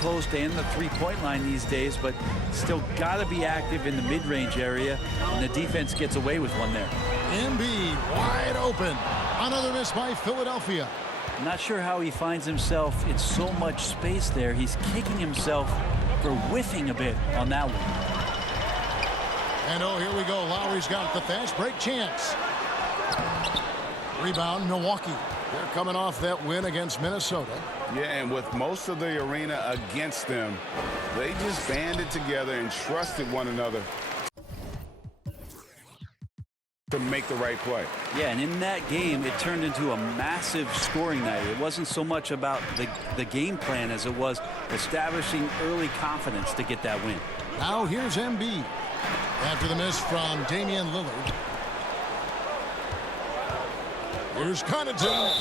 post and the three-point line these days, but still got to be active in the mid-range area, and the defense gets away with one there. Embiid wide open. Another miss by Philadelphia. I'm not sure how he finds himself in so much space there. He's kicking himself for whiffing a bit on that one. And oh, here we go. Lowry's got the fast break chance. Rebound, Milwaukee. They're coming off that win against Minnesota. Yeah, and with most of the arena against them, they just banded together and trusted one another to make the right play. Yeah, and in that game, it turned into a massive scoring night. It wasn't so much about the game plan as it was establishing early confidence to get that win. Now here's Embiid. After the miss from Damian Lillard. Here's Connaughton.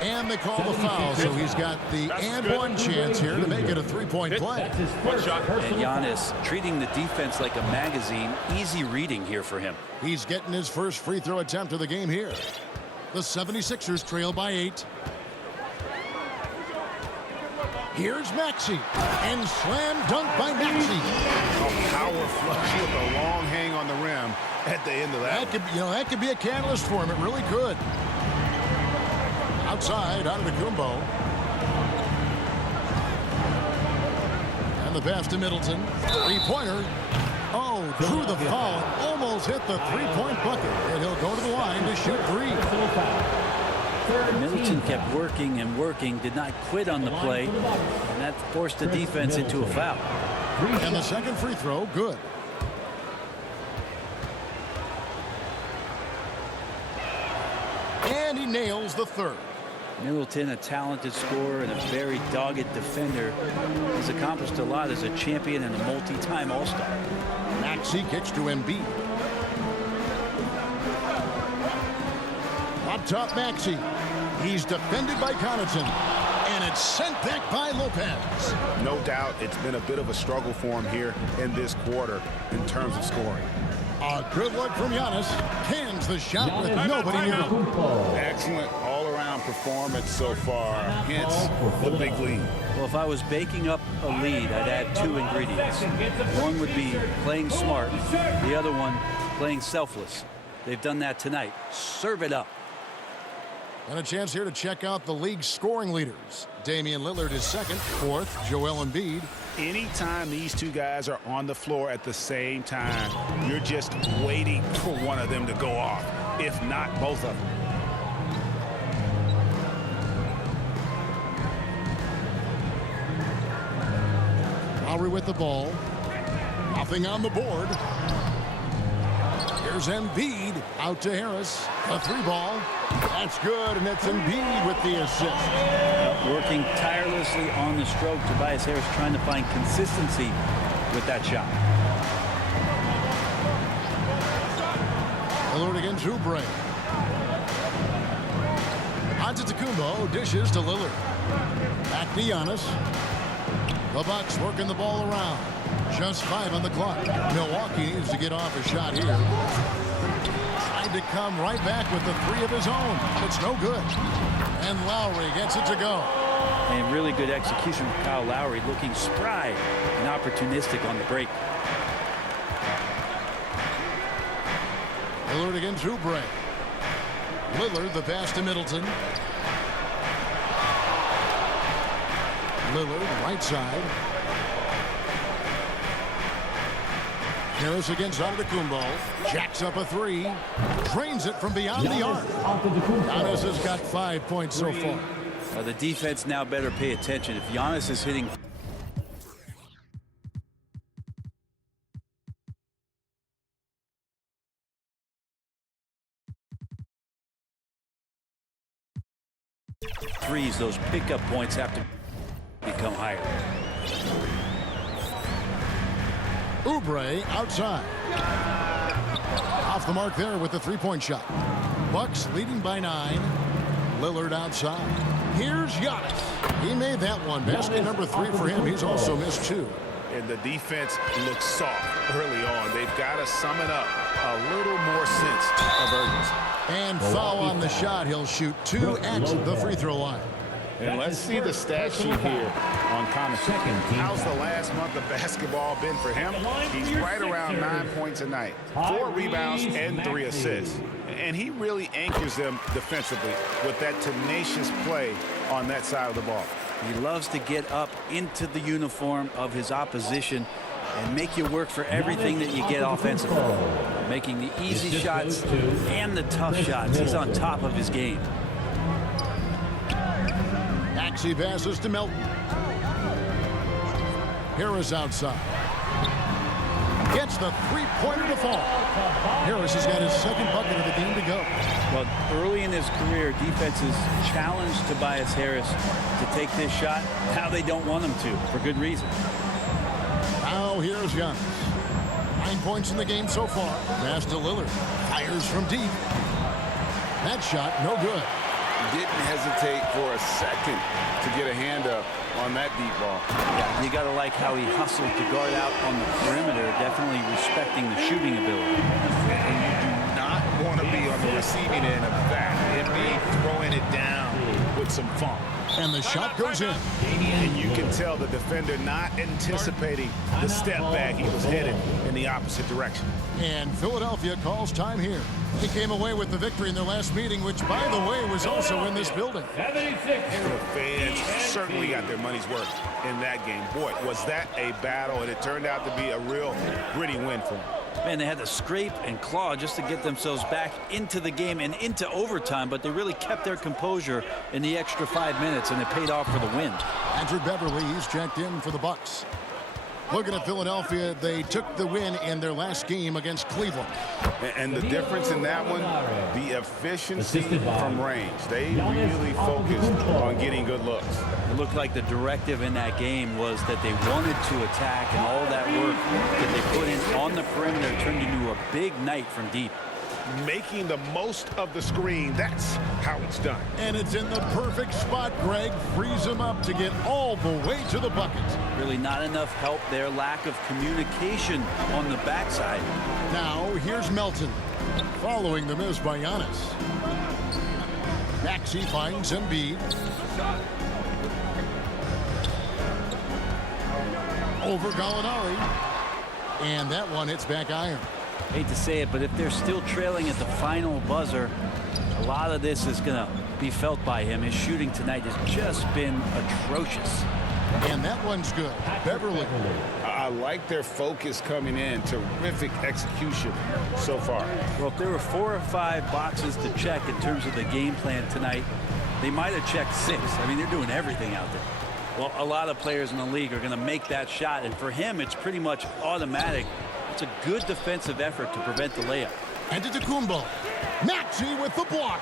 And they call the foul, so he's got the and one chance here to make it a three-point play. And Giannis treating the defense like a magazine. Easy reading here for him. He's getting his first free throw attempt of the game here. The 76ers trail by 8. Here's Maxey. And slam dunk by Maxey. A power flush with a long hang on the rim at the end of that. That could be a catalyst for him. It really could. Outside, Antetokounmpo. And the pass to Middleton. Three-pointer. Oh, through the foul. Almost hit the three-point bucket. And he'll go to the line to shoot three. Middleton kept working and working, did not quit on the play, and that forced the defense into a foul. And the second free throw, good. And he nails the third. Middleton, a talented scorer and a very dogged defender, has accomplished a lot as a champion and a multi-time All-Star. Maxey kicks to Embiid. Up top, Maxey. He's defended by Connaughton. And it's sent back by Lopez. No doubt it's been a bit of a struggle for him here in this quarter in terms of scoring. A good look from Giannis. Cans the shot with nobody near him. Excellent all-around performance so far. Hence the big lead. Well, if I was baking up a lead, I'd add two ingredients. One would be playing smart. The other one, playing selfless. They've done that tonight. Serve it up. And a chance here to check out the league's scoring leaders. Damian Lillard is second. Fourth, Joel Embiid. Anytime these two guys are on the floor at the same time, you're just waiting for one of them to go off, if not both of them. Lowry with the ball. Nothing on the board. Here's Embiid out to Harris. A three ball. That's good, and it's Embiid with the assist. Working tirelessly on the stroke. Tobias Harris trying to find consistency with that shot. Lillard against Oubre. Antetokounmpo dishes to Lillard. Back to Giannis. The Bucks working the ball around. Just 5 on the clock. Milwaukee needs to get off a shot here. Tried to come right back with the three of his own. It's no good. And Lowry gets it to go. And really good execution from Kyle Lowry, looking spry and opportunistic on the break. Lillard against Oubre. Lillard, the pass to Middleton. Lillard, right side. Harris against Antetokounmpo. Jacks up a three. Drains it from beyond the arc. Giannis has got 5 points so far. The defense now better pay attention. If Giannis is hitting threes, those pickup points have to become higher. Oubre outside. Off the mark there with the three-point shot. Bucks leading by 9. Lillard outside. Here's Giannis. He made that one. Basket number 3 for him. He's also missed 2. And the defense looks soft early on. They've got to summon up a little more sense of urgency. And foul on the shot. He'll shoot 2 at the free throw line. And let's see the stat sheet here on Connaughton. How's the last month of basketball been for him? He's right around 9 points a night, 4 rebounds and 3 assists. And he really anchors them defensively with that tenacious play on that side of the ball. He loves to get up into the uniform of his opposition and make you work for everything that you get offensively. Making the easy shots and the tough shots. He's on top of his game. Maxey passes to Melton. Harris outside. Gets the three-pointer to fall. Harris has got his second bucket of the game to go. Well, early in his career, defenses challenged Tobias Harris to take this shot. Now they don't want him to, for good reason. Now here's Giannis. 9 points in the game so far. Pass to Lillard. Fires from deep. That shot, no good. Didn't hesitate for a second to get a hand up on that deep ball. Yeah, you got to like how he hustled to guard out on the perimeter, definitely respecting the shooting ability. And you do not want to be on the receiving end of that. It means throwing it down with some funk. And the shot goes in. And you can tell the defender not anticipating the step back. He was headed in the opposite direction. And Philadelphia calls time here. They came away with the victory in their last meeting, which, by the way, was also in this building. The fans certainly got their money's worth in that game. Boy, was that a battle, and it turned out to be a real gritty win for them. Man, they had to scrape and claw just to get themselves back into the game and into overtime, but they really kept their composure in the extra 5 minutes, and it paid off for the win. Andrew Beverly, he's checked in for the Bucks. Looking at Philadelphia, they took the win in their last game against Cleveland. And the difference in that one, the efficiency from range. They really focused on getting good looks. It looked like the directive in that game was that they wanted to attack, and all that work that they put in on the perimeter turned into a big night from deep. Making the most of the screen, that's how it's done. And it's in the perfect spot. Greg frees him up to get all the way to the bucket. Really not enough help there. Lack of communication on the backside. Now here's Melton. Following the miss by Giannis. Maxey finds Embiid. Over Gallinari. And that one hits back iron. Hate to say it, but if they're still trailing at the final buzzer, a lot of this is going to be felt by him. His shooting tonight has just been atrocious. And that one's good. Beverly. I like their focus coming in. Terrific execution so far. Well, if there were 4 or 5 boxes to check in terms of the game plan tonight, they might have checked 6. I mean, they're doing everything out there. Well, a lot of players in the league are going to make that shot, and for him, it's pretty much automatic. It's a good defensive effort to prevent the layup. Antetokounmpo. Maxey with the block.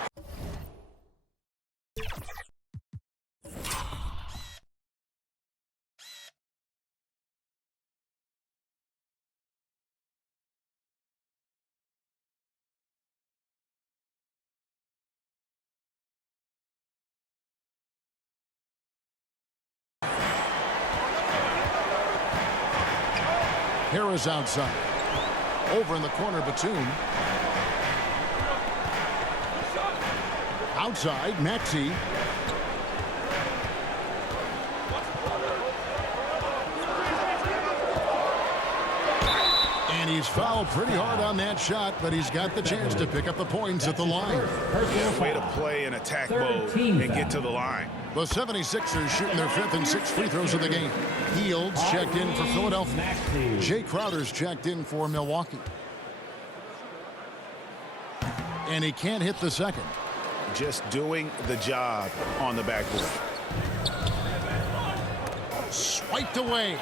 Harris outside. Over in the corner, Batum. Outside, Maxey. And he's fouled pretty hard on that shot, but he's got the chance to pick up the points at the line. Way to play in attack mode and get to the line. The 76ers shooting their 5th and 6th free throws of the game. Fields checked in for Philadelphia. Jay Crowder's checked in for Milwaukee. And he can't hit the second. Just doing the job on the backboard. Swiped away.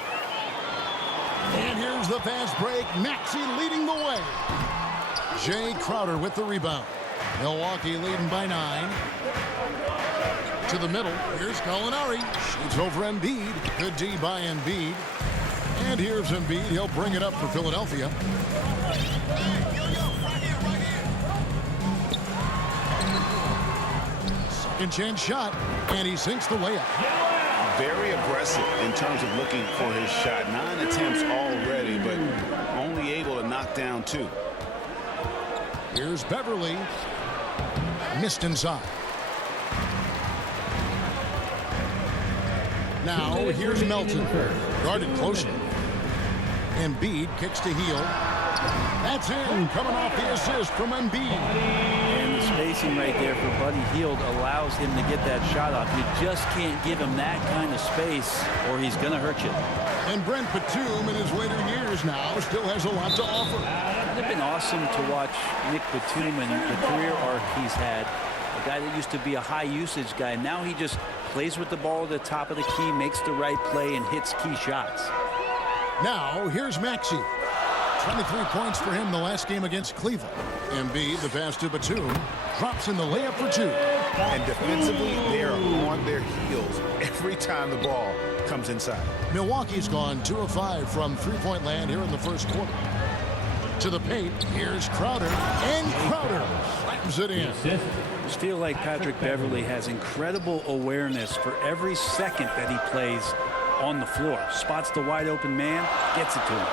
And here's the fast break. Maxey leading the way. Jay Crowder with the rebound. Milwaukee leading by 9. To the middle. Here's Gallinari. Shoots over Embiid. Good D by Embiid. And here's Embiid. He'll bring it up for Philadelphia. Second chance shot. And he sinks the layup. Very aggressive in terms of looking for his shot. 9 attempts already, but only able to knock down 2. Here's Beverly. Missed inside. Now here's Melton. Guarded closely. Embiid kicks to heel. That's in. Coming off the assist from Embiid. And the spacing right there for Buddy Hield allows him to get that shot off. You just can't give him that kind of space or he's going to hurt you. And Brent Batum in his later years now still has a lot to offer. It's been awesome to watch Nick Batum and the career arc he's had. A guy that used to be a high usage guy. Now he just plays with the ball at the top of the key, makes the right play, and hits key shots. Now here's Maxey. 23 points for him the last game against Cleveland. Embiid, the pass to Batum, drops in the layup for two. And defensively, they are on their heels every time the ball comes inside. Milwaukee's gone 2 of 5 from three-point land here in the first quarter. To the paint, here's Crowder, and Crowder slams it in. I just feel like Patrick Beverley has incredible awareness for every second that he plays on the floor. Spots the wide open man, gets it to him.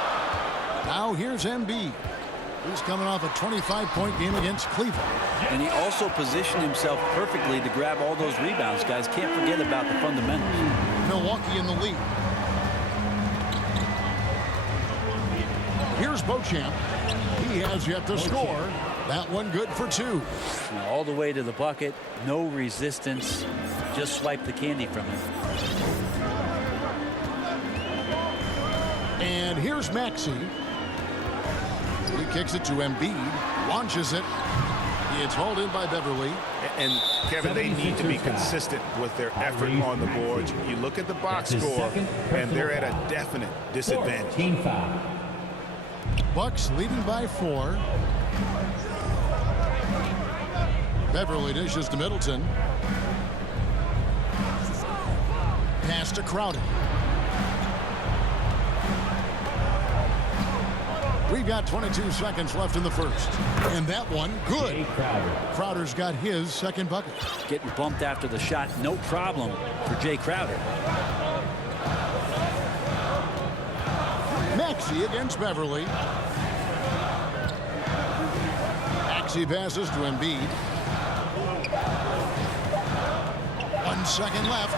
Now here's Embiid. He's coming off a 25-point game against Cleveland. And he also positioned himself perfectly to grab all those rebounds. Guys, can't forget about the fundamentals. Milwaukee in the lead. Here's Beauchamp. He has yet to score. That one good for two. All the way to the bucket. No resistance. Just swipe the candy from him. And here's Maxey. He kicks it to Embiid. Launches it. It's hauled in by Beverley. And Kevin, they need to be consistent with their effort on the boards. You look at the box score, and they're at a definite disadvantage. Team foul. Bucks leading by 4. Beverley dishes to Middleton. Pass to Crowder. We've got 22 seconds left in the first. And that one, good. Crowder's got his second bucket. Getting bumped after the shot, no problem for Jay Crowder. Maxey against Beverley. Maxey passes to Embiid. 1 second left.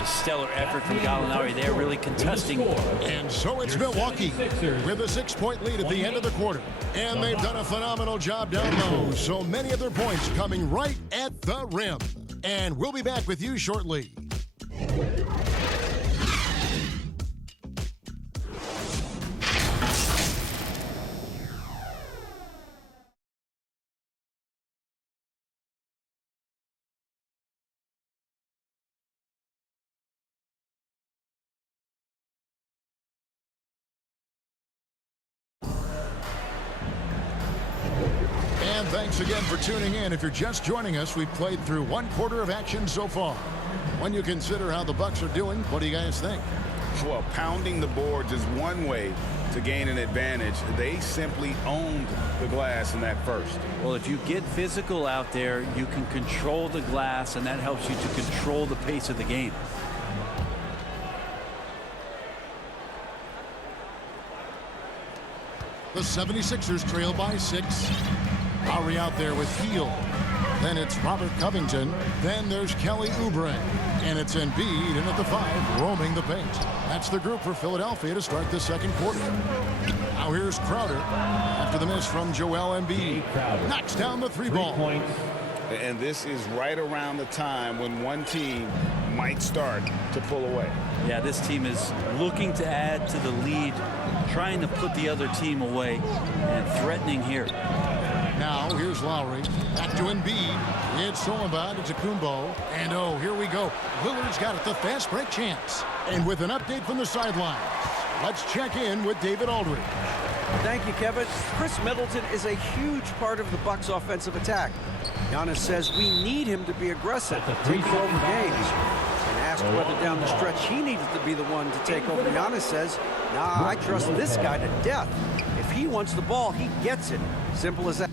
A stellar effort from Gallinari there, really contesting. And so it's Milwaukee with a 6-point lead at the end of the quarter. And they've done a phenomenal job down low. So many of their points coming right at the rim. And we'll be back with you shortly. And thanks again for tuning in. If you're just joining us, we've played through 1 quarter of action so far. When you consider how the Bucks are doing, what do you guys think? Well, pounding the boards is one way to gain an advantage. They simply owned the glass in that first. Well, if you get physical out there, you can control the glass, and that helps you to control the pace of the game. The 76ers trail by 6. Lowry out there with Hield. Then it's Robert Covington. Then there's Kelly Oubre. And it's Embiid in at the 5, roaming the paint. That's the group for Philadelphia to start the second quarter. Now here's Crowder. After the miss from Joel Embiid. Knocks down the 3 ball. And this is right around the time when one team might start to pull away. Yeah, this team is looking to add to the lead, trying to put the other team away, and threatening here. Now here's Lowry. Back to Embiid. It's Solomon. It's Akumbo. And oh, here we go. Lillard's got it. The fast break chance. And with an update from the sidelines, let's check in with David Aldridge. Thank you, Kevin. Chris Middleton is a huge part of the Bucks' offensive attack. Giannis says we need him to be aggressive, taking over games. And asked whether down the stretch he needed to be the one to take over, Giannis says, nah, I trust this guy to death. If he wants the ball, he gets it. Simple as that.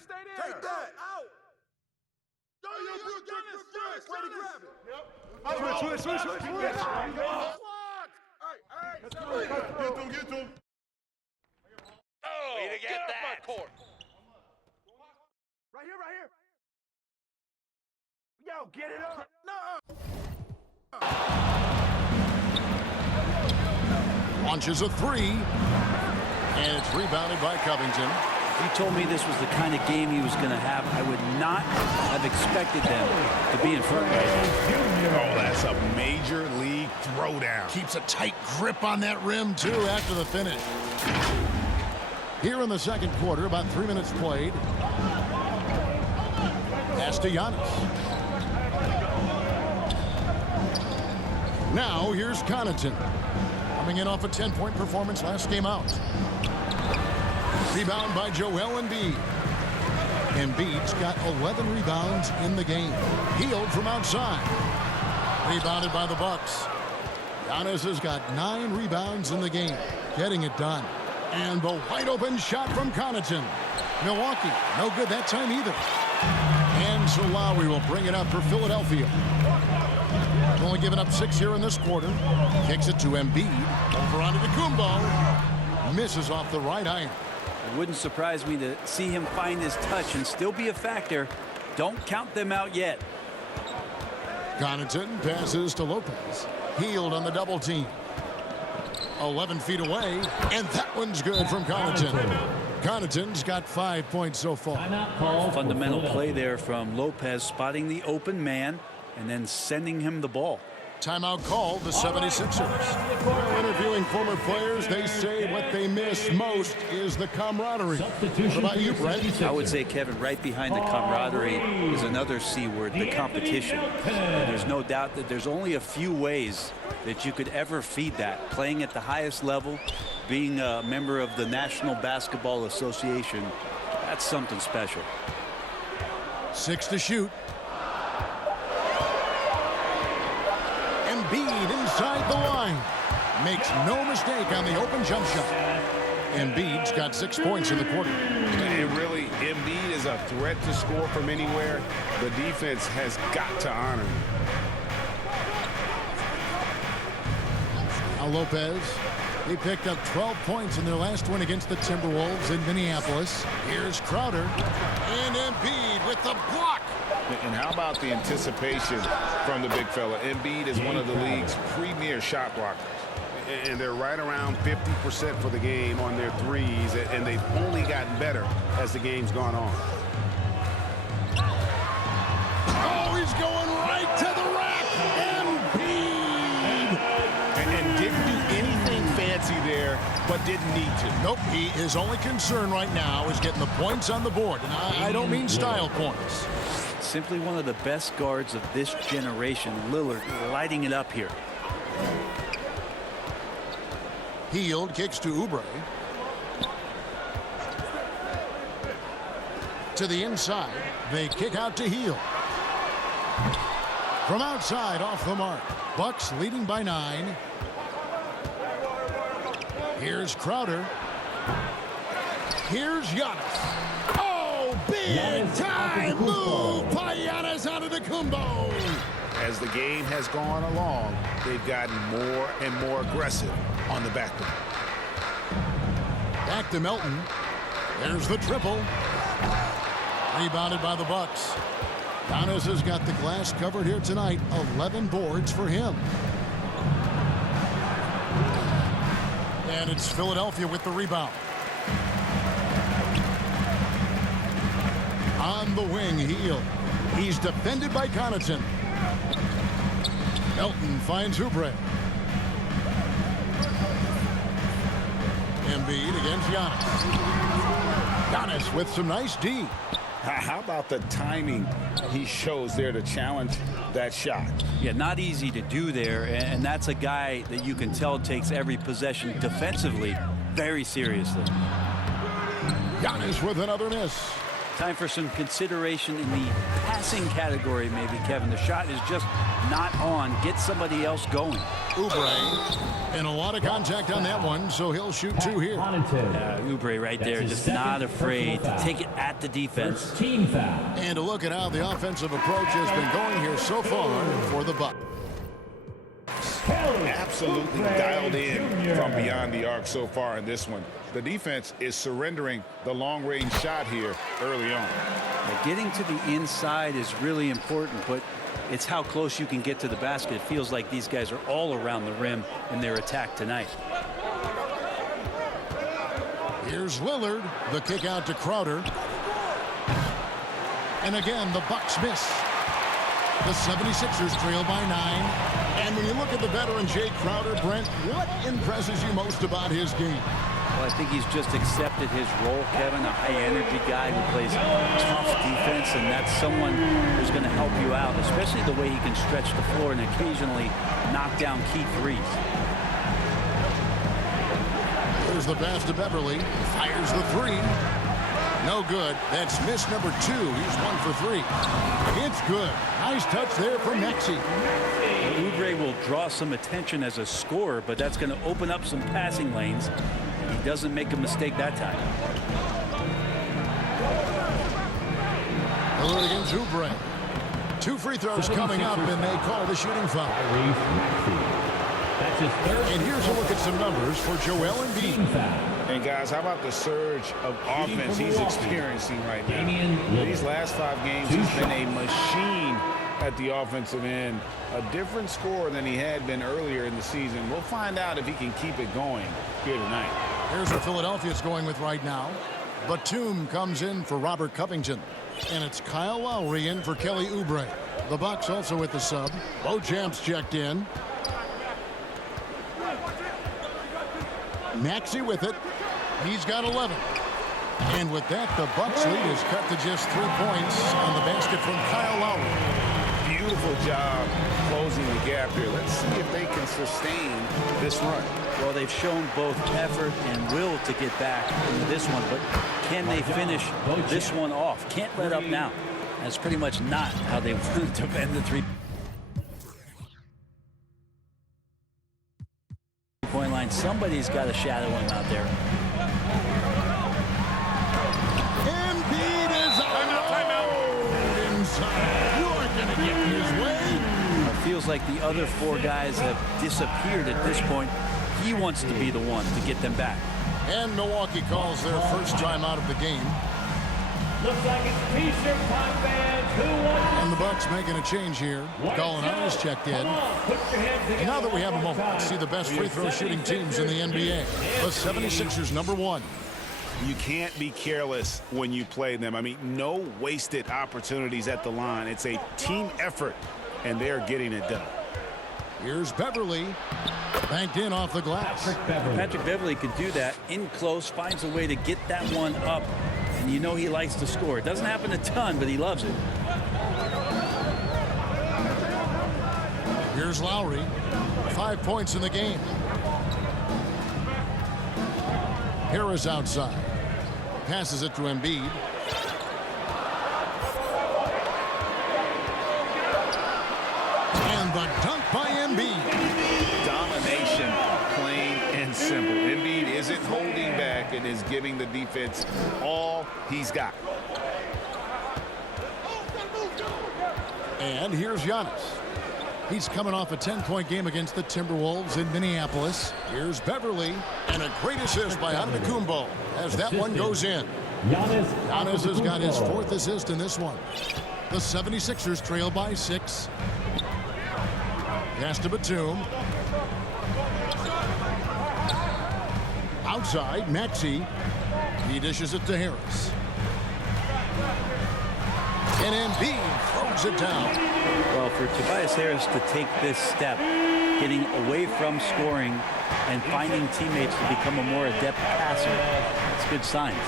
Stay there. Take that. Out. Yo, good. Way to grab it. Yep. Switch. Get to him. Oh, way to get that. Right here. Yo, get it up. Launches a three. And it's rebounded by Covington. If you told me this was the kind of game he was going to have, I would not have expected them to be in front right now. Oh, that's a major league throwdown. Keeps a tight grip on that rim, too, after the finish. Here in the second quarter, about 3 minutes played. Pass to Giannis. Now, here's Connaughton. Coming in off a 10-point performance last game out. Rebound by Joel Embiid. Embiid's got 11 rebounds in the game. Healed from outside. Rebounded by the Bucks. Giannis has got 9 rebounds in the game. Getting it done. And the wide open shot from Connaughton. Milwaukee, no good that time either. And so Lowry will bring it up for Philadelphia. Only given up 6 here in this quarter. Kicks it to Embiid. Over onto Kumbo. Misses off the right iron. It wouldn't surprise me to see him find his touch and still be a factor. Don't count them out yet. Connaughton passes to Lopez. Healed on the double team. 11 feet away. And that one's good from Connaughton. Connaughton's got 5 points so far. Fundamental play there from Lopez, spotting the open man and then sending him the ball. Timeout called the 76ers. While interviewing former players, they say what they miss most is the camaraderie. What about you, Brent? I would say, Kevin, right behind the camaraderie is another C word, the competition. And there's no doubt that there's only a few ways that you could ever feed that. Playing at the highest level, being a member of the National Basketball Association, that's something special. 6 to shoot. Embiid inside the line. Makes no mistake on the open jump shot. Embiid's got 6 points in the quarter. And really, Embiid is a threat to score from anywhere. The defense has got to honor him. Now Lopez. They picked up 12 points in their last win against the Timberwolves in Minneapolis. Here's Crowder. And Embiid with the block. And how about the anticipation from the big fella? Embiid is one of the league's premier shot blockers. And they're right around 50% for the game on their threes. And they've only gotten better as the game's gone on. Oh, he's going right to the rack. Embiid. And didn't do anything fancy there, but didn't need to. Nope, his only concern right now is getting the points on the board. And I don't mean style points. Simply one of the best guards of this generation. Lillard lighting it up here. Hield kicks to Oubre. To the inside. They kick out to Hield. From outside, off the mark. Bucks leading by 9. Here's Crowder. Here's Giannis. Oh, big time move by Giannis out of the Kumbo. As the game has gone along, they've gotten more and more aggressive on the backboard. Back to Melton. There's the triple. Rebounded by the Bucks. Giannis has got the glass covered here tonight. 11 boards for him. And it's Philadelphia with the rebound. On the wing, Hield. He's defended by Connaughton. Melton finds Oubre. Embiid against Giannis. Giannis with some nice D. How about the timing he shows there to challenge that shot? Yeah, not easy to do there, and that's a guy that you can tell takes every possession defensively very seriously. Giannis with another miss. Time for some consideration in the passing category, maybe, Kevin. The shot is just not on. Get somebody else going. Oubre, and a lot of contact on that one, so he'll shoot 2 here. Oubre right there, just not afraid to take it at the defense. And a look at how the offensive approach has been going here so far for the Bucks. absolutely dialed in from beyond the arc so far in this one. The defense is surrendering the long-range shot here early on. Getting to the inside is really important, but it's how close you can get to the basket. It feels like these guys are all around the rim in their attack tonight. Here's Lillard. The kick out to Crowder. And again, the Bucks miss. The 76ers trail by 9. And when you look at the veteran Jay Crowder, Brent, what impresses you most about his game? Well, I think he's just accepted his role, Kevin, a high-energy guy who plays tough defense, and that's someone who's going to help you out, especially the way he can stretch the floor and occasionally knock down key threes. There's the pass to Beverly. Fires the three. No good. That's miss number 2. He's 1 for 3. It's good. Nice touch there from Maxey. Oubre will draw some attention as a scorer, but that's going to open up some passing lanes. He doesn't make a mistake that time. Lillard against Oubre. 2 free throws coming up, and they call the shooting foul. And here's a look at some numbers for Joel Embiid. And guys, how about the surge of offense he's experiencing right now? These last 5 games, he's been a machine at the offensive end. A different score than he had been earlier in the season. We'll find out if he can keep it going here tonight. Here's what Philadelphia's going with right now. Batum comes in for Robert Covington. And it's Kyle Lowry in for Kelly Oubre. The Bucks also with the sub. Beauchamp's checked in. Maxey with it. He's got 11. And with that, the Bucks lead is cut to just 3 points on the basket from Kyle Lowry. Beautiful job closing the gap here. Let's see if they can sustain this run. Well, they've shown both effort and will to get back into this one, but can they finish this one off? Can't let up now. That's pretty much not how they want to defend the 3-point line. Somebody's got to shadow him out there. Embiid is alone inside. You aren't going to get his way. It feels like the other 4 guys have disappeared at this point. He wants to be the one to get them back. And Milwaukee calls their first time out of the game. Looks like it's T-shirt time, fans. Who wants? And the Bucks making a change here. Gallinari's checked in. And now that we have a moment, let's see the best free throw shooting teams in the NBA. The 76ers, number 1. You can't be careless when you play them. I mean, no wasted opportunities at the line. It's a team effort, and they're getting it done. Here's Beverly. Banked in off the glass. Patrick Beverly can do that in close, finds a way to get that one up, and you know he likes to score. It doesn't happen a ton, but he loves it. Here's Lowry. 5 points in the game. Harris outside. Passes it to Embiid. And the dunk by Embiid. Domination, plain and simple. Embiid isn't holding back and is giving the defense all he's got. And here's Giannis. He's coming off a 10-point game against the Timberwolves in Minneapolis. Here's Beverly. And a great assist by Antetokounmpo as that one goes in. Giannis has got his 4th assist in this one. The 76ers trail by 6. Pass to Batum. Outside, Maxey. He dishes it to Harris. And Embiid throws it down. Well, for Tobias Harris to take this step, getting away from scoring and finding teammates to become a more adept passer, that's good signs.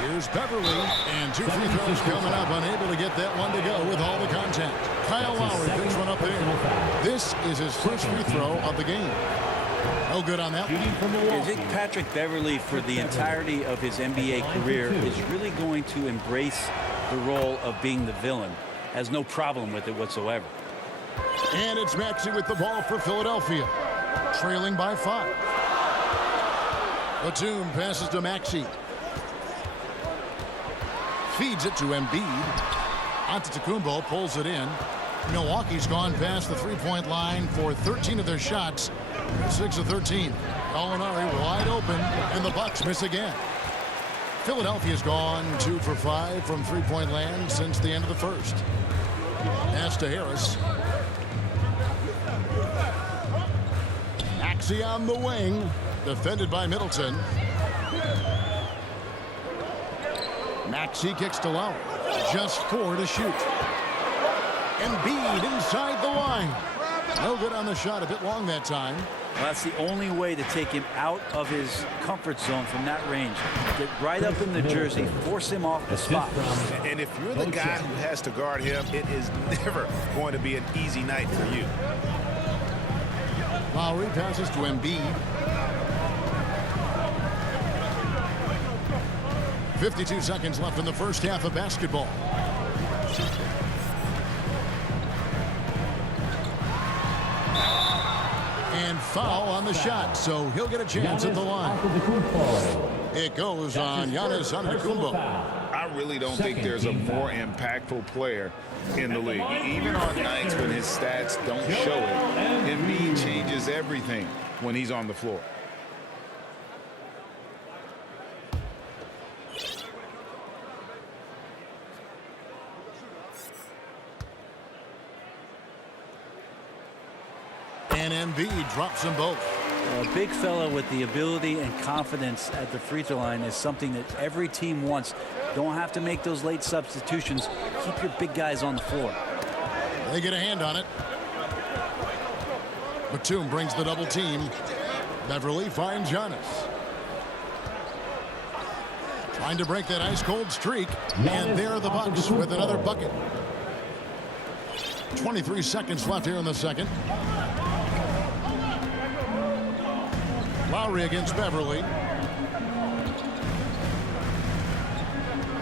Here's Beverly, and 2 free throws coming up, unable to get that one to go with all the contact. Kyle Lowry picks one up there. This is his first free throw of the game. No good on that one. I think Patrick Beverly, for the entirety of his NBA career, is really going to embrace the role of being the villain. Has no problem with it whatsoever. And it's Maxey with the ball for Philadelphia, trailing by 5. Batum passes to Maxey. Feeds it to Embiid. Antetokounmpo pulls it in. Milwaukee's gone past the three-point line for 13 of their shots. 6 of 13. Gallinari wide open, and the Bucks miss again. Philadelphia's gone 2 for 5 from three-point land since the end of the first. Pass to Harris. Maxey on the wing, defended by Middleton. Maxey kicks to Lowry. Just 4 to shoot. Embiid inside the line. No good on the shot, a bit long that time. Well, that's the only way to take him out of his comfort zone from that range. Get right up in the jersey, force him off the spot. And if you're the guy who has to guard him, it is never going to be an easy night for you. Lowry passes to Embiid. 52 seconds left in the first half of basketball. And foul on the shot, so he'll get a chance at the line. It goes on Giannis Antetokounmpo. I really don't think there's a more impactful player in the league. Even on nights when his stats don't show it, Embiid changes everything when he's on the floor. And Embiid drops them both. A big fella with the ability and confidence at the free throw line is something that every team wants. Don't have to make those late substitutions. Keep your big guys on the floor. They get a hand on it. Batum brings the double team. Beverly finds Giannis. Trying to break that ice-cold streak. And there are the Bucks with another bucket. 23 seconds left here in the second. Lowry against Beverly.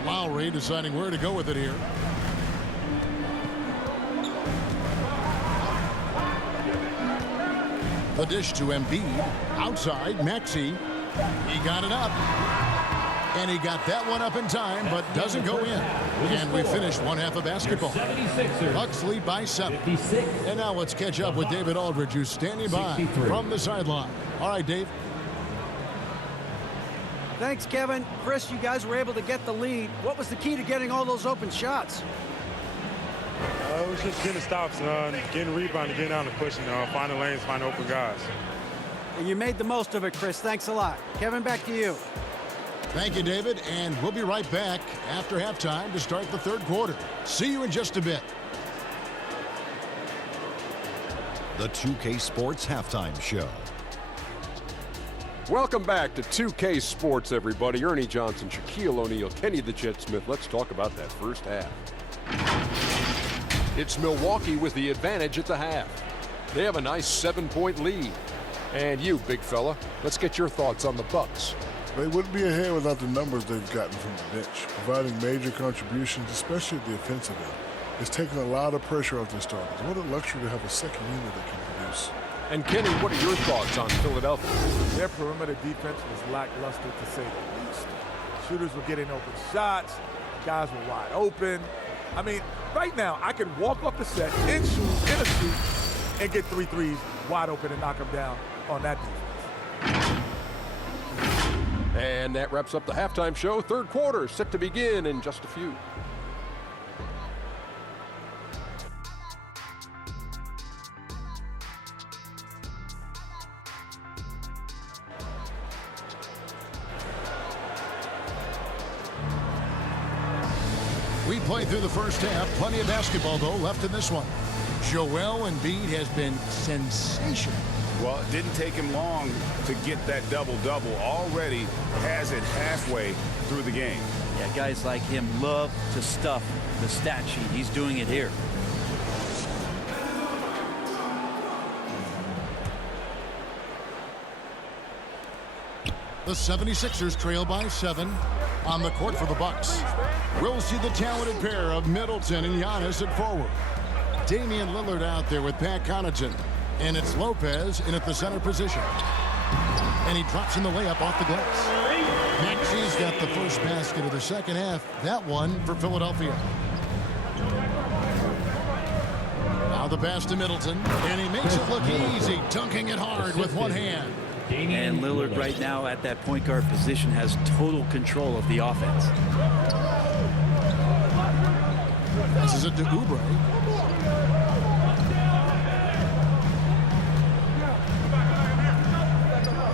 Lowry deciding where to go with it here. The dish to Embiid. Outside, Maxey. He got it up. And he got that one up in time, but doesn't go in. And we finished one half of basketball. Bucks lead by 7. And now let's catch up with David Aldridge, who's standing by from the sideline. All right, Dave. Thanks, Kevin. Chris, you guys were able to get the lead. What was the key to getting all those open shots? It was just getting stops, getting rebounding, getting out and pushing, finding lanes, finding open guys. And you made the most of it, Chris. Thanks a lot. Kevin, back to you. Thank you, David, and we'll be right back after halftime to start the third quarter. See you in just a bit. The 2K Sports Halftime Show. Welcome back to 2K Sports, everybody. Ernie Johnson, Shaquille O'Neal, Kenny the Jet Smith. Let's talk about that first half. It's Milwaukee with the advantage at the half. They have a nice 7-point lead. And you, big fella, let's get your thoughts on the Bucks. They wouldn't be ahead without the numbers they've gotten from the bench, providing major contributions, especially at the offensive end. It's taken a lot of pressure off their starters. What a luxury to have a second unit that can produce. And Kenny, what are your thoughts on Philadelphia? Their perimeter defense was lackluster, to say the least. Shooters were getting open shots. Guys were wide open. I mean, right now, I can walk off the set in shoes, in a suit, and get 3 threes wide open and knock them down on that defense. And that wraps up the halftime show. Third quarter set to begin in just a few. We played through the first half. Plenty of basketball, though, left in this one. Joel Embiid has been sensational. Well, it didn't take him long to get that double-double. Already has it halfway through the game. Yeah, guys like him love to stuff the stat sheet. He's doing it here. The 76ers trail by 7 on the court for the Bucks. We'll see the talented pair of Middleton and Giannis at forward. Damian Lillard out there with Pat Connaughton. And it's Lopez in at the center position. And he drops in the layup off the glass. Maxey's got the first basket of the second half. That one for Philadelphia. the pass to Middleton, and he makes it look easy, dunking it hard with one hand. And Lillard right now at that point guard position has total control of the offense. Passes it to Oubre.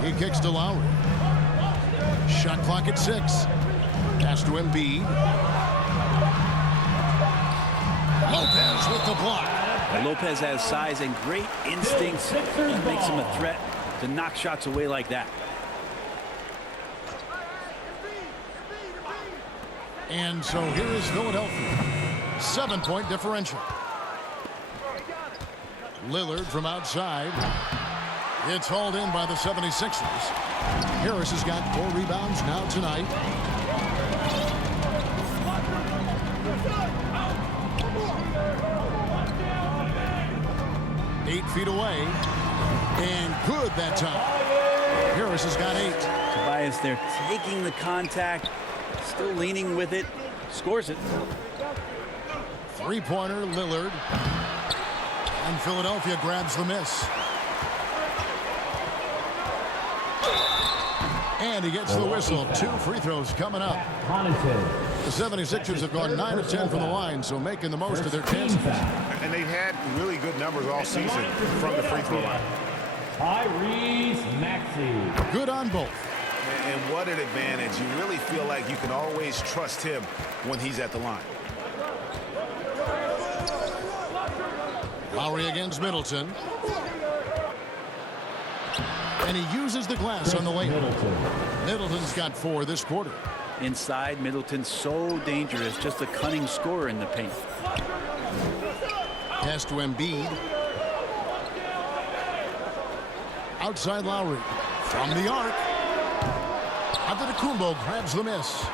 He kicks to Lowry. Shot clock at 6. Pass to Embiid. Lopez with the block. Lopez has size and great instincts. That makes him a threat to knock shots away like that. And so here is Philadelphia. 7-point differential. Lillard from outside. It's hauled in by the 76ers. Harris has got 4 rebounds now tonight. Eight feet away. And good that time. Harris has got 8. Tobias there taking the contact, still leaning with it, scores it. Three-pointer, Lillard. And Philadelphia grabs the miss. And he gets the whistle. 2 free throws coming up. The 76ers have gone 9 of 10 from the line, so making the most of their chances. And they've had really good numbers all season from the free throw line. Tyrese Maxey. Good on both. And what an advantage. You really feel like you can always trust him when he's at the line. Lowry against Middleton. And he uses the glass on the lane. Middleton's got 4 this quarter. Inside, Middleton's so dangerous, just a cunning scorer in the paint. Pass to Embiid. Outside Lowry. From the arc. Antetokounmpo grabs the miss.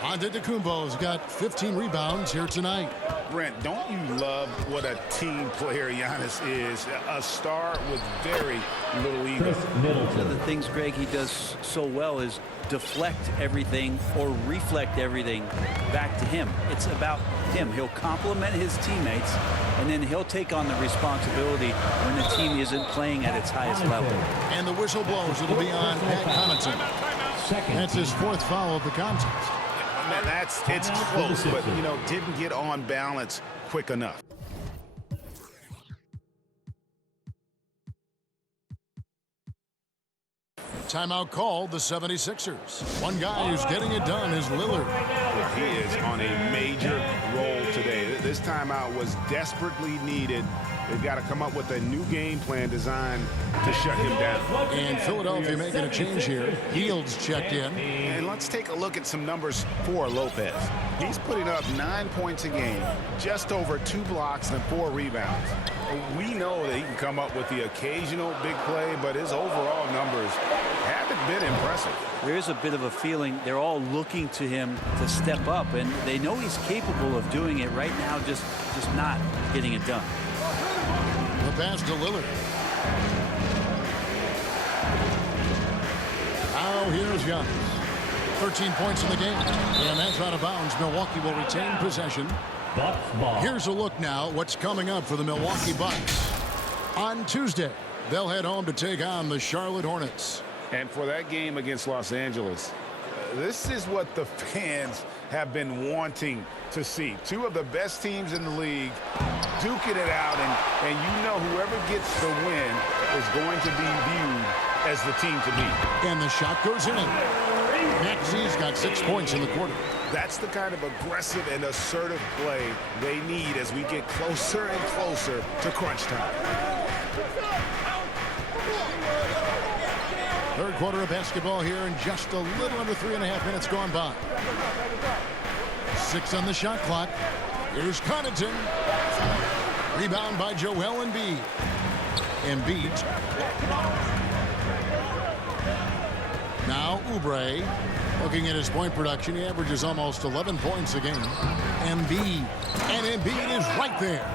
Antetokounmpo's got 15 rebounds here tonight. Brent, don't you love what a team player Giannis is? A star with very little ego. One of the things, Greg, he does so well is deflect everything or reflect everything back to him. It's about him. He'll compliment his teammates, and then he'll take on the responsibility when the team isn't playing at its highest level. And the whistle blows. It'll be on Pat Connaughton. That's his 4th foul of the contest. It's close, but, you know, didn't get on balance quick enough. Timeout called the 76ers. One guy who's getting it done is Lillard. He is on a major role today. This timeout was desperately needed. They've got to come up with a new game plan designed to shut him down. And Philadelphia making a change here. Fields checked in. And let's take a look at some numbers for Lopez. He's putting up 9 points a game, just over 2 blocks and 4 rebounds. We know that he can come up with the occasional big play, but his overall numbers haven't been impressive. There is a bit of a feeling they're all looking to him to step up, and they know he's capable of doing it right now, just not getting it done. The pass to Lillard. Now here's Giannis. 13 points in the game. And that's out of bounds. Milwaukee will retain possession. Here's a look now what's coming up for the Milwaukee Bucks. On Tuesday, they'll head home to take on the Charlotte Hornets. And for that game against Los Angeles, this is what the fans have been wanting to see. 2 of the best teams in the league duking it out, and you know whoever gets the win is going to be viewed as the team to beat. And the shot goes in. Maxey's got 6 points in the quarter. That's the kind of aggressive and assertive play they need as we get closer and closer to crunch time. Third quarter of basketball here, and just a little under 3.5 minutes gone by. 6 on the shot clock. Here's Connaughton. Rebound by Joel Embiid. Embiid. Now Oubre. Looking at his point production, he averages almost 11 points a game. Embiid. And Embiid is right there.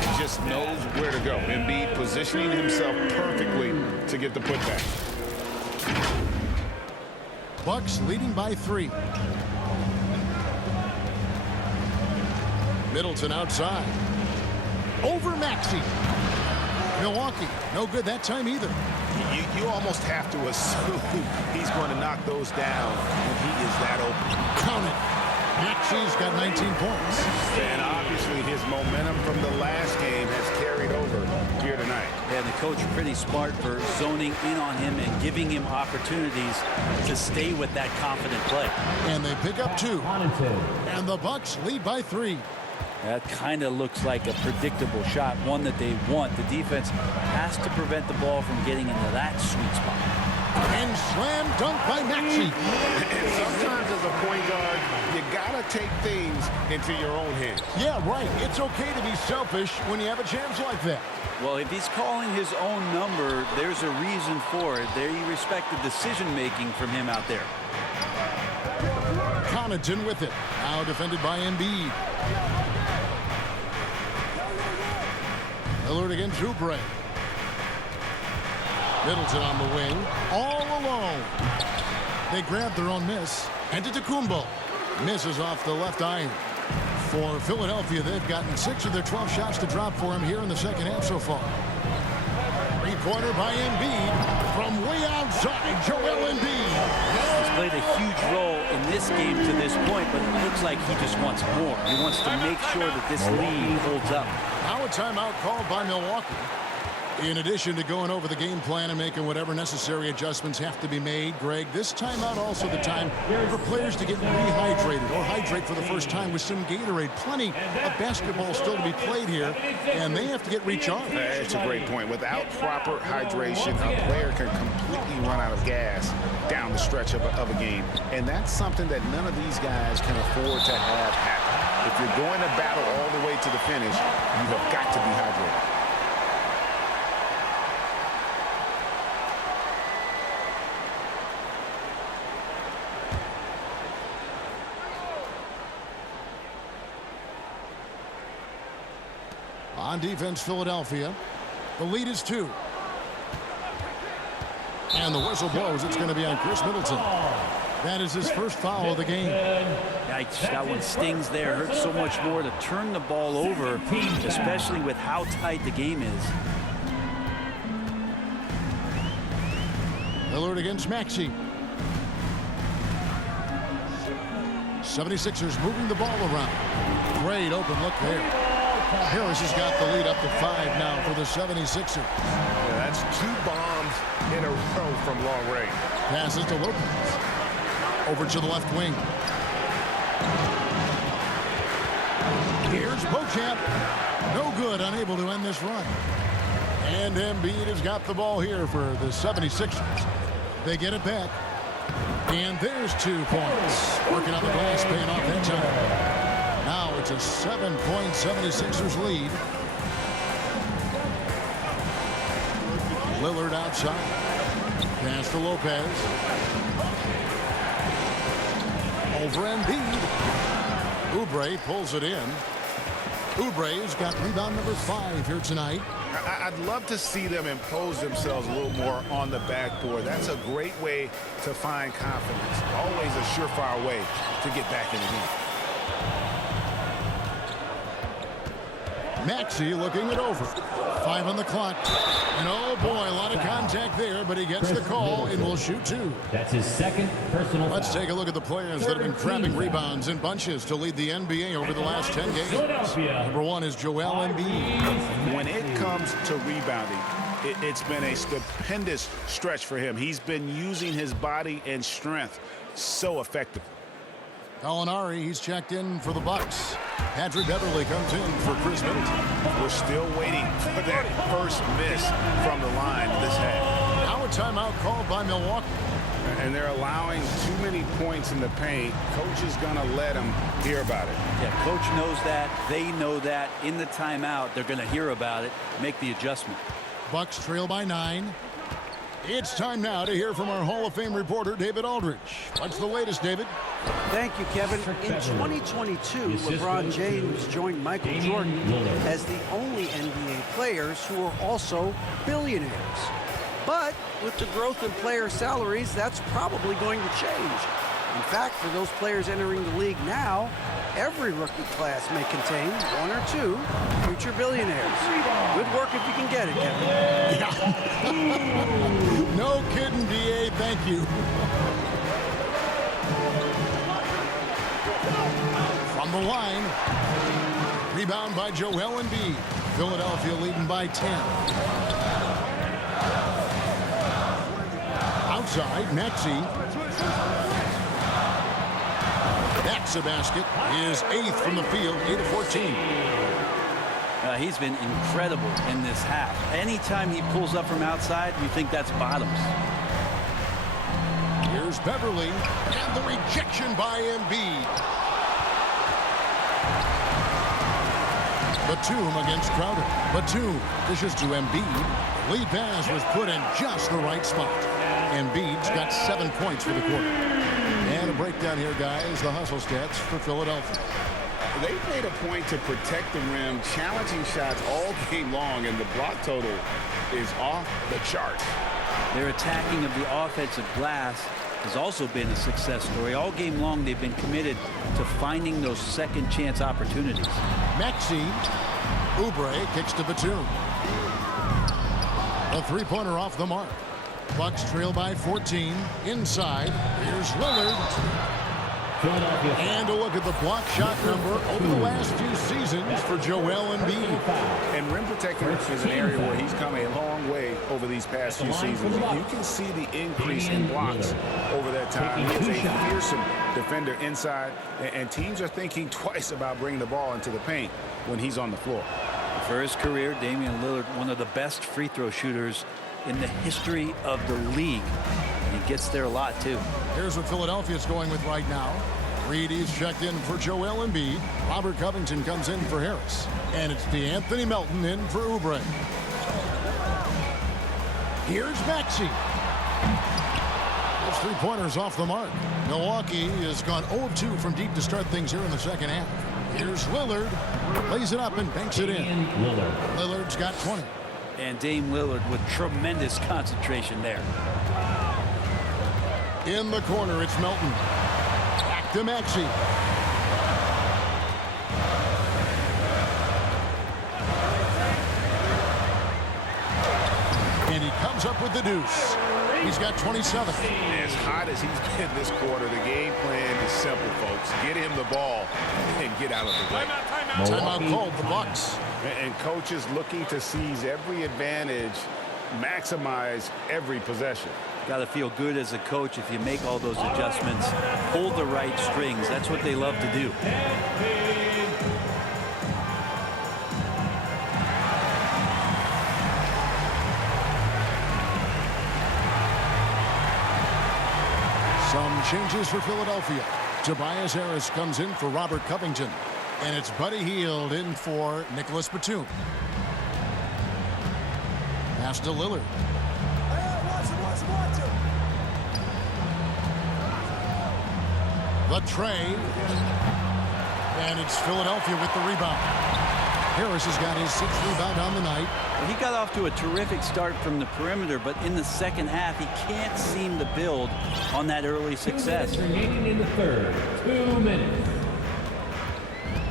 He just knows where to go. Embiid positioning himself perfectly to get the putback. Bucks leading by 3. Middleton outside. over Maxey. Milwaukee, no good that time either. You almost have to assume he's going to knock those down when he is that open. Count it. Maxey's got 19 points. And obviously his momentum from the last game has carried over here tonight. And the coach pretty smart for zoning in on him and giving him opportunities to stay with that confident play. And they pick up 2. And the Bucks lead by 3. That kind of looks like a predictable shot, one that they want. The defense has to prevent the ball from getting into that sweet spot. And slam dunk by Maxey. And sometimes as a point guard, you got to take things into your own hands. Yeah, right. It's okay to be selfish when you have a chance like that. Well, if he's calling his own number, there's a reason for it. They respect the decision-making from him out there. Connaughton with it. Now defended by Embiid. Lillard against Oubre. Middleton on the wing. All alone. They grab their own miss. Antetokounmpo misses off the left iron. For Philadelphia, they've gotten 6 of their 12 shots to drop for him here in the second half so far. Three-pointer by Embiid from way outside. Joel Embiid. He's played a huge role in this game to this point, but it looks like he just wants more. He wants to make sure that this lead holds up. Now a timeout called by Milwaukee. In addition to going over the game plan and making whatever necessary adjustments have to be made, Greg, this timeout also the time for players to get rehydrated or hydrate for the first time with some Gatorade. Plenty of basketball still to be played here, and they have to get recharged. That's a great point. Without proper hydration, a player can completely run out of gas down the stretch of a game. And that's something that none of these guys can afford to have happen. If you're going to battle all the way to the finish, you have got to be hydrated. On defense, Philadelphia. The lead is 2. And the whistle blows. It's going to be on Chris Middleton. That is his first foul of the game. Yikes, that one stings there. Hurts so much more to turn the ball over, especially with how tight the game is. Lillard against Maxey. 76ers moving the ball around. Great open look there. Harris has got the lead up to 5 now for the 76ers. Yeah, that's 2 bombs in a row from long range. Passes to Lopez. Over to the left wing. Here's Beauchamp. No good, unable to end this run. And Embiid has got the ball here for the 76ers. They get it back. And there's 2 points. Working on the glass, paying off that time. Now it's a 7-point 76ers lead. Lillard outside. Pass to Lopez. Over Embiid. Oubre pulls it in. Oubre's got rebound number 5 here tonight. I'd love to see them impose themselves a little more on the backboard. That's a great way to find confidence. Always a surefire way to get back in the game. Maxey looking it over. 5 on the clock. And oh boy, a lot of contact there, but he gets the call and will shoot 2. That's his second personal Let's foul. take a look at the players that have been grabbing rebounds in bunches to lead the NBA over the last 10 games. Number 1 is Joel Embiid. When it comes to rebounding, it's been a stupendous stretch for him. He's been using his body and strength so effectively. Gallinari, he's checked in for the Bucks. Patrick Beverly comes in for Chris Middleton. We're still waiting for that first miss from the line this half. Now a timeout called by Milwaukee. And they're allowing too many points in the paint. Coach is going to let them hear about it. Yeah, coach knows that. They know that. In the timeout, they're going to hear about it, make the adjustment. Bucks trail by 9. It's time now to hear from our Hall of Fame reporter, David Aldridge. What's the latest, David? Thank you, Kevin. In 2022, LeBron James joined Michael Jordan as the only NBA players who are also billionaires. But with the growth in player salaries, that's probably going to change. In fact, for those players entering the league now, every rookie class may contain one or two future billionaires. Good work if you can get it, Kevin. No kidding, D.A. Thank you. From the line. Rebound by Joel Embiid. Philadelphia leading by 10. Outside, Maxey. That's a basket. His 8th from the field, 8 of 14. He's been incredible in this half. Anytime he pulls up from outside, you think that's bottoms. Here's Beverly. And the rejection by Embiid. Batum against Crowder. Batum dishes to Embiid. Lead pass was put in just the right spot. Embiid's got 7 points for the quarter. And a breakdown here, guys. The hustle stats for Philadelphia. They've made a point to protect the rim, challenging shots all game long, and the block total is off the charts. Their attacking of the offensive glass has also been a success story. All game long, they've been committed to finding those second chance opportunities. Maxey. Oubre kicks to Batum. A three-pointer off the mark. Bucks trail by 14. Inside. Here's Lillard. And a look at the block shot number over the last few seasons for Joel Embiid. And rim protecting is an area where he's come a long way over these past few seasons. You can see the increase in blocks over that time. He is a fearsome defender inside, and teams are thinking twice about bringing the ball into the paint when he's on the floor. For his career, Damian Lillard, one of the best free throw shooters in the history of the league. He gets there a lot, too. Here's what Philadelphia's going with right now. Reedy's checked in for Joel Embiid. Robert Covington comes in for Harris. And it's DeAnthony Melton in for Oubre. Here's Maxey. Those three-pointers off the mark. Milwaukee has gone 0 of 2 from deep to start things here in the second half. Here's Lillard. Lays it up and banks it in. Lillard's got 20. And Dame Lillard with tremendous concentration there. In the corner, it's Melton. Back to Maxey. And he comes up with the deuce. He's got 27. As hot as he's been this quarter, the game plan is simple, folks. Get him the ball and get out of the way. Timeout called the Bucks. And coaches looking to seize every advantage, maximize every possession. Got to feel good as a coach if you make all those adjustments. Hold the right strings. That's what they love to do. Some changes for Philadelphia. Tobias Harris comes in for Robert Covington. And it's Buddy Hield in for Nicholas Batum. Pass to Lillard. The trade. And it's Philadelphia with the rebound. Harris has got his 6th rebound on the night. Well, he got off to a terrific start from the perimeter, but in the second half, he can't seem to build on that early success. 2 minutes remaining in the third. 2 minutes.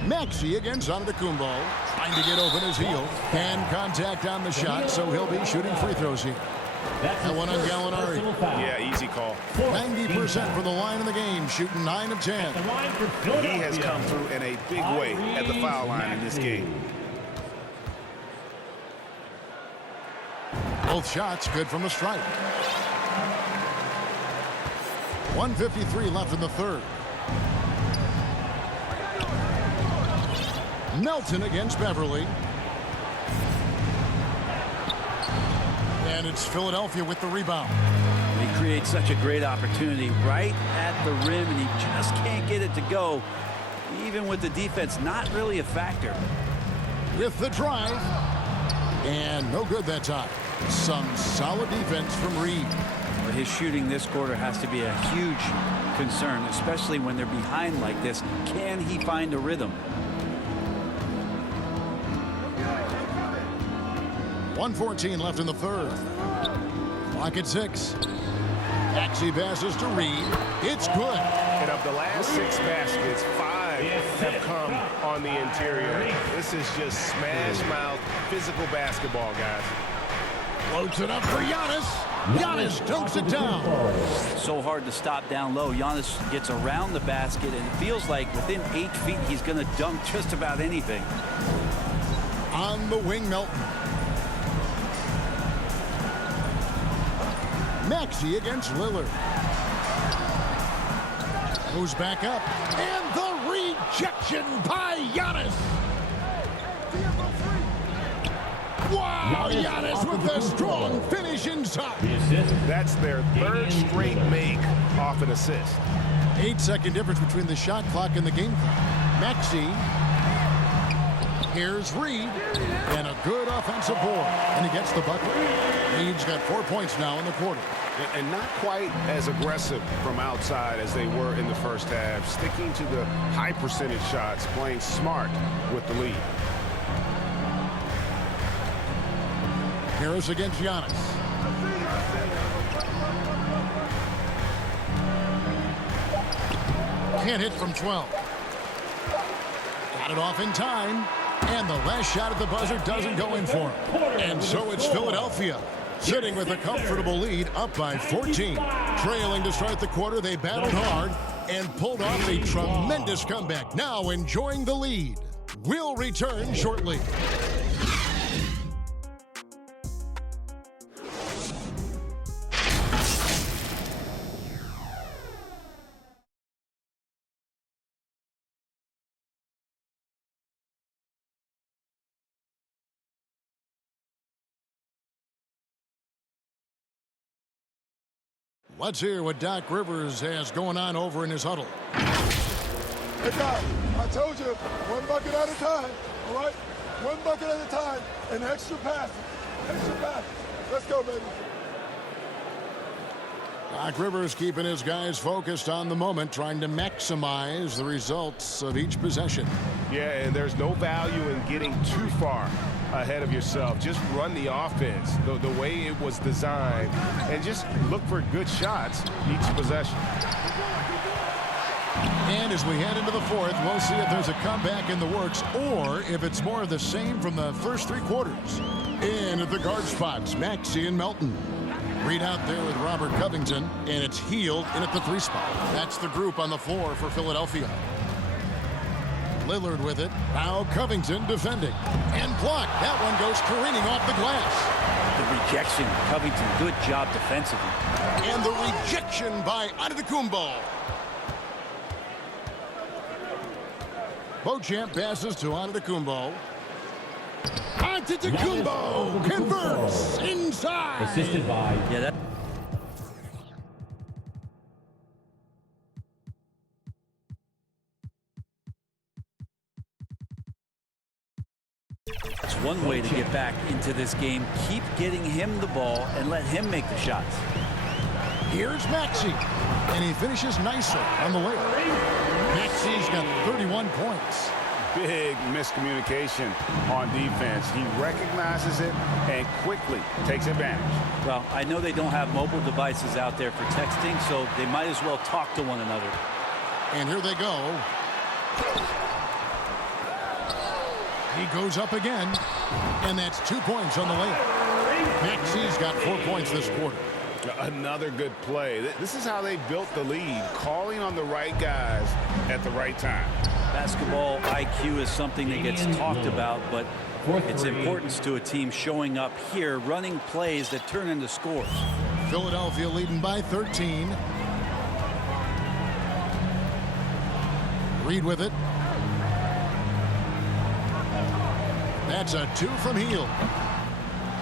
Maxey against Antetokounmpo, trying to get open his heel. Hand contact on the shot, so he'll be shooting free throws here. That one on Gallinari. Yeah, easy call. 90% for the line in the game, shooting 9 of 10. He has come through in a big way at the foul line in this game. Both shots good from the stripe. 1:53 left in the third. Melton against Beverly. And it's Philadelphia with the rebound. He creates such a great opportunity right at the rim, and he just can't get it to go. Even with the defense not really a factor. With the drive. And no good that time. Some solid defense from Reed. But his shooting this quarter has to be a huge concern, especially when they're behind like this. Can he find a rhythm? 1:14 left in the third. Clock at 6. Maxey passes to Reed. It's good. And of the last 6 baskets, 5 5 have come on the interior. This is just smash mouth physical basketball, guys. Floats it up for Giannis. Giannis dunks it down. So hard to stop down low. Giannis gets around the basket, and it feels like within 8 feet he's going to dunk just about anything. On the wing, Melton. Maxey against Lillard. Goes back up. And the rejection by Giannis. Wow, Giannis with a strong finish inside. That's their 3rd straight make off an assist. 8-second difference between the shot clock and the game clock. Maxey. Here's Reed. And a good offensive board. And he gets the bucket. Reed's got 4 points now in the quarter. And not quite as aggressive from outside as they were in the first half. Sticking to the high percentage shots, playing smart with the lead. Harris against Giannis. Can't hit from 12. Got it off in time. And the last shot at the buzzer doesn't go in for him. And so it's Philadelphia sitting with a comfortable lead, up by 14. Trailing to start the quarter, they battled hard and pulled off a tremendous comeback. Now enjoying the lead. We'll return shortly. Let's hear what Doc Rivers has going on over in his huddle. Hey, Doc, I told you, one bucket at a time, all right? One bucket at a time, and extra passes. Extra passes. Let's go, baby. Doc Rivers keeping his guys focused on the moment, trying to maximize the results of each possession. Yeah, and there's no value in getting too far ahead of yourself. Just run the offense the way it was designed and just look for good shots each possession. And as we head into the fourth, we'll see if there's a comeback in the works or if it's more of the same from the first 3 quarters. In at the guard spots, Maxey and Melton. Reed out there with Robert Covington, and it's Hield in at the 3 spot. That's the group on the floor for Philadelphia. Lillard with it. Now Covington defending. And blocked. That one goes careening off the glass. The rejection. Covington, good job defensively. And the rejection by Antetokounmpo. Beauchamp passes to Antetokounmpo. Antetokounmpo converts inside. Assisted by. Yeah, that. That's one way to get back into this game. Keep getting him the ball and let him make the shots. Here's Maxey, and he finishes nicely on the layup. Maxey's got 31 points. Big miscommunication on defense. He recognizes it and quickly takes advantage. Well, I know they don't have mobile devices out there for texting, so they might as well talk to one another. And here they go. He goes up again, and that's 2 points on the layup. Maxey's got 4 points this quarter. Another good play. This is how they built the lead, calling on the right guys at the right time. Basketball IQ is something that gets talked about, but its importance to a team showing up here, running plays that turn into scores. Philadelphia leading by 13. Reed with it. That's a 2 from Hield.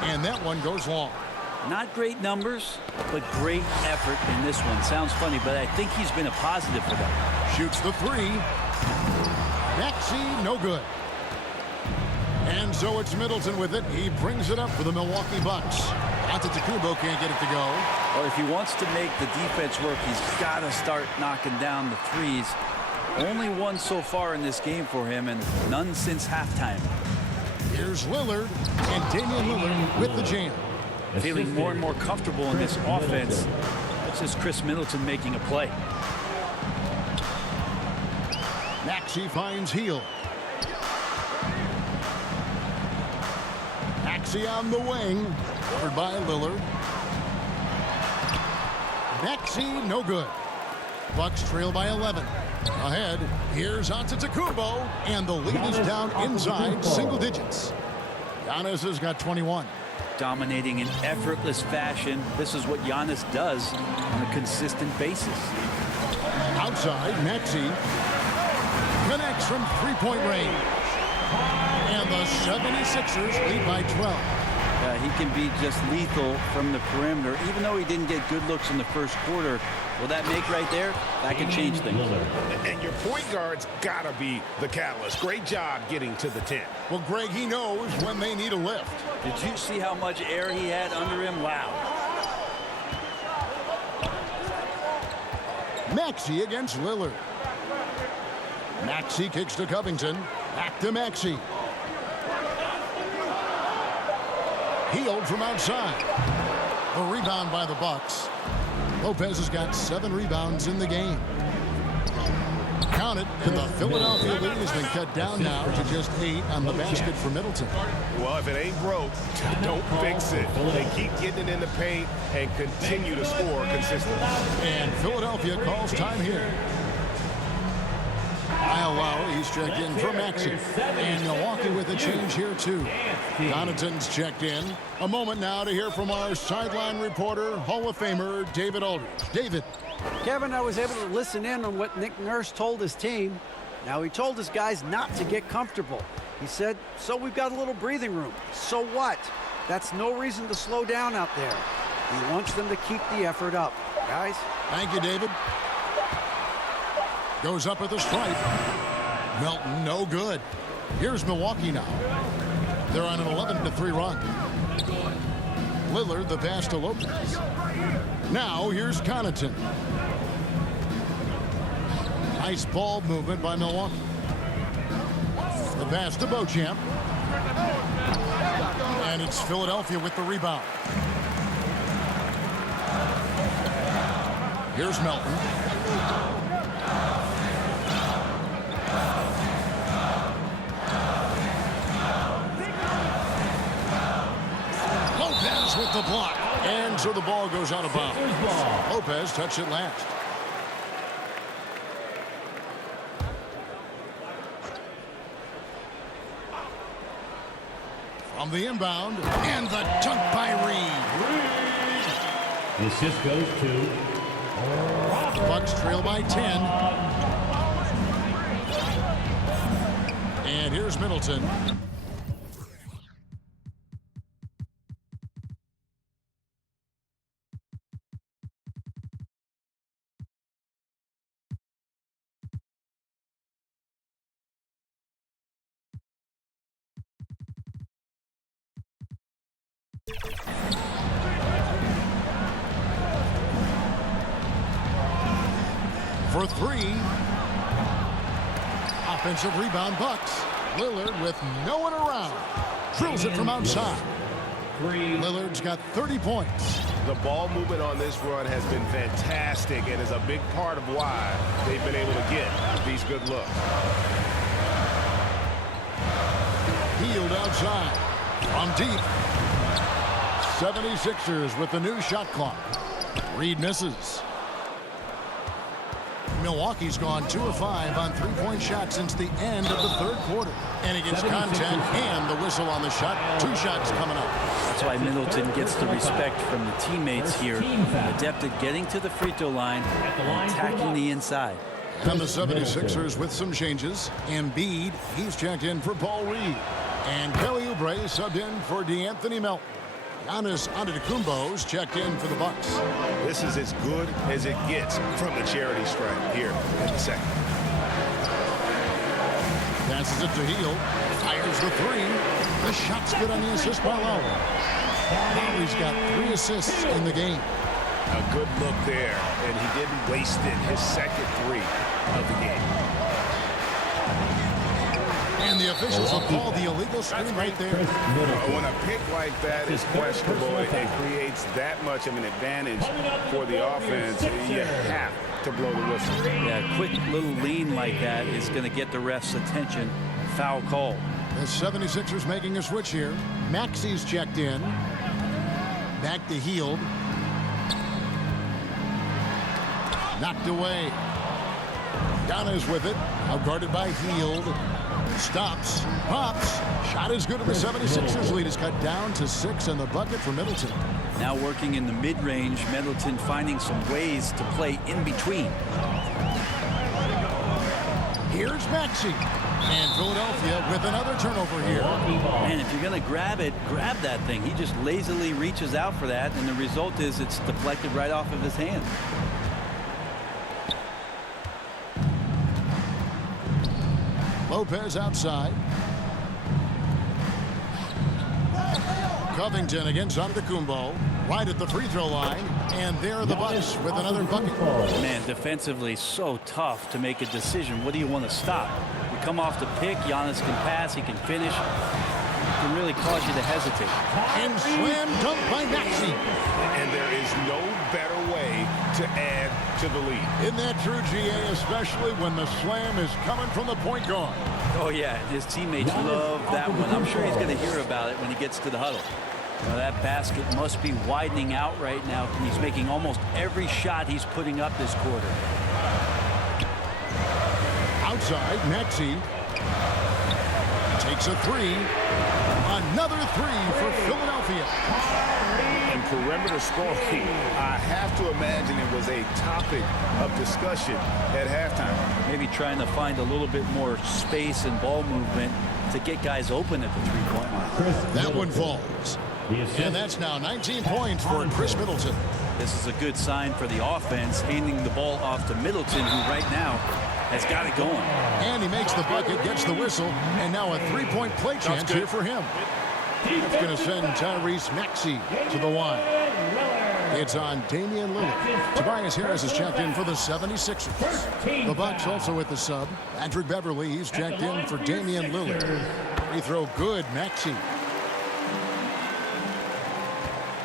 And that one goes long. Not great numbers, but great effort in this one. Sounds funny, but I think he's been a positive for them. Shoots the 3. Maxey, no good. And so it's Middleton with it. He brings it up for the Milwaukee Bucks. Antetokounmpo can't get it to go. Well, if he wants to make the defense work, he's got to start knocking down the threes. Only one so far in this game for him, and none since halftime. Here's Lillard, and Damian Lillard with the jam. Feeling more and more comfortable in this offense. It's just Chris Middleton making a play. Maxey finds Heel. Maxey on the wing. Covered by Lillard. Maxey, no good. Bucks trail by 11. Ahead, here's Antetokounmpo, and the lead is down inside single digits. Giannis has got 21. Dominating in effortless fashion. This is what Giannis does on a consistent basis. Outside, Maxey connects from three-point range. And the 76ers lead by 12. He can be just lethal from the perimeter. Even though he didn't get good looks in the first quarter, will that make right there? That can change things. And your point guard's got to be the catalyst. Great job getting to the 10. Well, Greg, he knows when they need a lift. Did you see how much air he had under him? Wow. Maxey against Lillard. Maxey kicks to Covington. Back to Maxey. Healed from outside. The rebound by the Bucks. Lopez has got 7 rebounds in the game. Count it, and the Philadelphia lead has been cut down now to just 8 on the basket for Middleton. Well, if it ain't broke, don't fix it. They keep getting it in the paint and continue to score consistently. And Philadelphia calls time here. Kyle Lowry, he's checked in for Maxey. And Milwaukee with a change here, too. Connaughton's checked in. A moment now to hear from our sideline reporter, Hall of Famer David Aldridge. David. Kevin, I was able to listen in on what Nick Nurse told his team. Now, he told his guys not to get comfortable. He said, so we've got a little breathing room. So what? That's no reason to slow down out there. He wants them to keep the effort up. Guys? Thank you, David. Goes up at the stripe. Melton, no good. Here's Milwaukee now. They're on an 11-3 run. Lillard, the pass to Lopez. Now, here's Connaughton. Nice ball movement by Milwaukee. The pass to Beauchamp. And it's Philadelphia with the rebound. Here's Melton. Lopez with the block. And so the ball goes out of bounds. Lopez touched it last. From the inbound, and the dunk by Reed. The assist goes to Bucks trail by 10. And here's Middleton. For 3. Offensive rebound, Bucks. Lillard with no one around. Drills it from outside. Lillard's got 30 points. The ball movement on this run has been fantastic and is a big part of why they've been able to get these good looks. Healed outside. From deep. 76ers with the new shot clock. Reed misses. Milwaukee's gone 2 of 5 on three-point shots since the end of the third quarter. And he gets contact and the whistle on the shot. 2 shots coming up. That's why Middleton gets the respect from the teammates here. Adept at getting to the free throw line and attacking the inside. And the 76ers with some changes. Embiid, he's checked in for Paul Reed. And Kelly Oubre subbed in for DeAnthony Melton. Giannis Antetokounmpo's checked in for the Bucks. This is as good as it gets from the charity stripe here in the second. Passes it to Heel. Fires the 3. The shot's good on the assist by Lowry. Lowry's got 3 assists in the game. A good look there, and he didn't waste it. His second 3 of the game. And the officials will call the illegal screen right there. When a pick like that is questionable, it creates that much of an advantage for the offense. You have to blow the whistle. Yeah, a quick little lean like that is going to get the ref's attention. Foul call. The 76ers making a switch here. Maxey's checked in. Back to Hield. Knocked away. Giannis with it. Outguarded by Hield. Stops. Pops. Shot is good, and the 76ers lead is cut down to 6 in the bucket for Middleton. Now working in the mid-range, Middleton finding some ways to play in between. Here's Maxey. And Philadelphia with another turnover here. Man, if you're going to grab it, grab that thing. He just lazily reaches out for that, and the result is it's deflected right off of his hand. Lopez outside. Covington against Antetokounmpo. Right at the free throw line. And there are the Bucks with another bucket. Man, defensively so tough to make a decision. What do you want to stop? You come off the pick, Giannis can pass, he can finish. It can really cause you to hesitate. And slam dunk by Maxey. And there is no better way to add to the lead. Isn't that true, GA, especially when the slam is coming from the point guard? Oh, yeah, his teammates love that one. I'm sure he's going to hear about it when he gets to the huddle. Now, that basket must be widening out right now. He's making almost every shot he's putting up this quarter. Outside, Maxey takes a three. Another three for Philadelphia. And perimeter scoring, I have to imagine it was a topic of discussion at halftime. Maybe trying to find a little bit more space and ball movement to get guys open at the three-point line. That one falls. And that's now 19 points for Chris Middleton. This is a good sign for the offense, handing the ball off to Middleton, who right now has got it going. And he makes the bucket, gets the whistle, and now a three-point play chance here for him. That's going to send Tyrese Maxey to the line. It's on Damian Lillard. Tobias Harris is checked in for the 76ers. The Bucks also with the sub. Patrick Beverly, he's checked in for Damian Lillard. Free throw good, Maxey.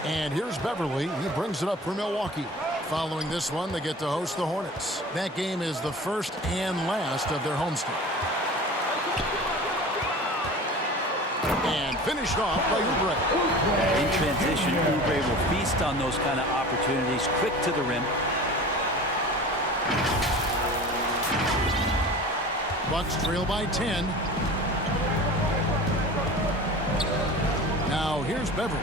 And here's Beverly. He brings it up for Milwaukee. Following this one, they get to host the Hornets. That game is the first and last of their homestand. And finished off by Oubre. In transition, Oubre will feast on those kind of opportunities, quick to the rim. Bucks trail by 10. Now here's Beverly.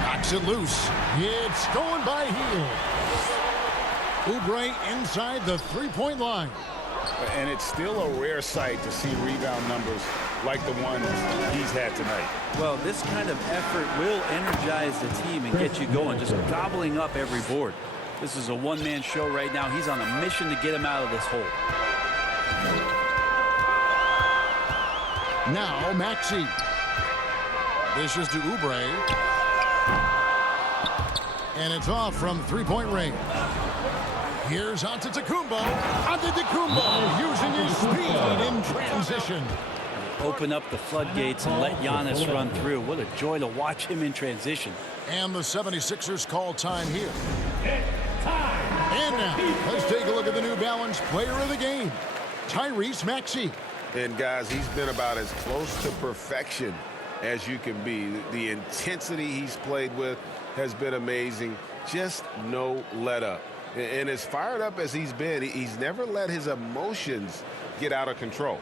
Knocks it loose. It's stolen by Hield. Oubre inside the three-point line. And it's still a rare sight to see rebound numbers like the ones he's had tonight. Well, this kind of effort will energize the team and get you going, just gobbling up every board. This is a one-man show right now. He's on a mission to get him out of this hole. Now Maxey. Dishes to Oubre. And it's off from three-point range. Here's Antetokounmpo. Antetokounmpo using his speed in transition. Open up the floodgates and let Giannis run through. What a joy to watch him in transition. And the 76ers call time here. And now, let's take a look at the New Balance player of the game, Tyrese Maxey. And guys, he's been about as close to perfection as you can be. The intensity he's played with has been amazing. Just no let up. And as fired up as he's been, he's never let his emotions get out of control.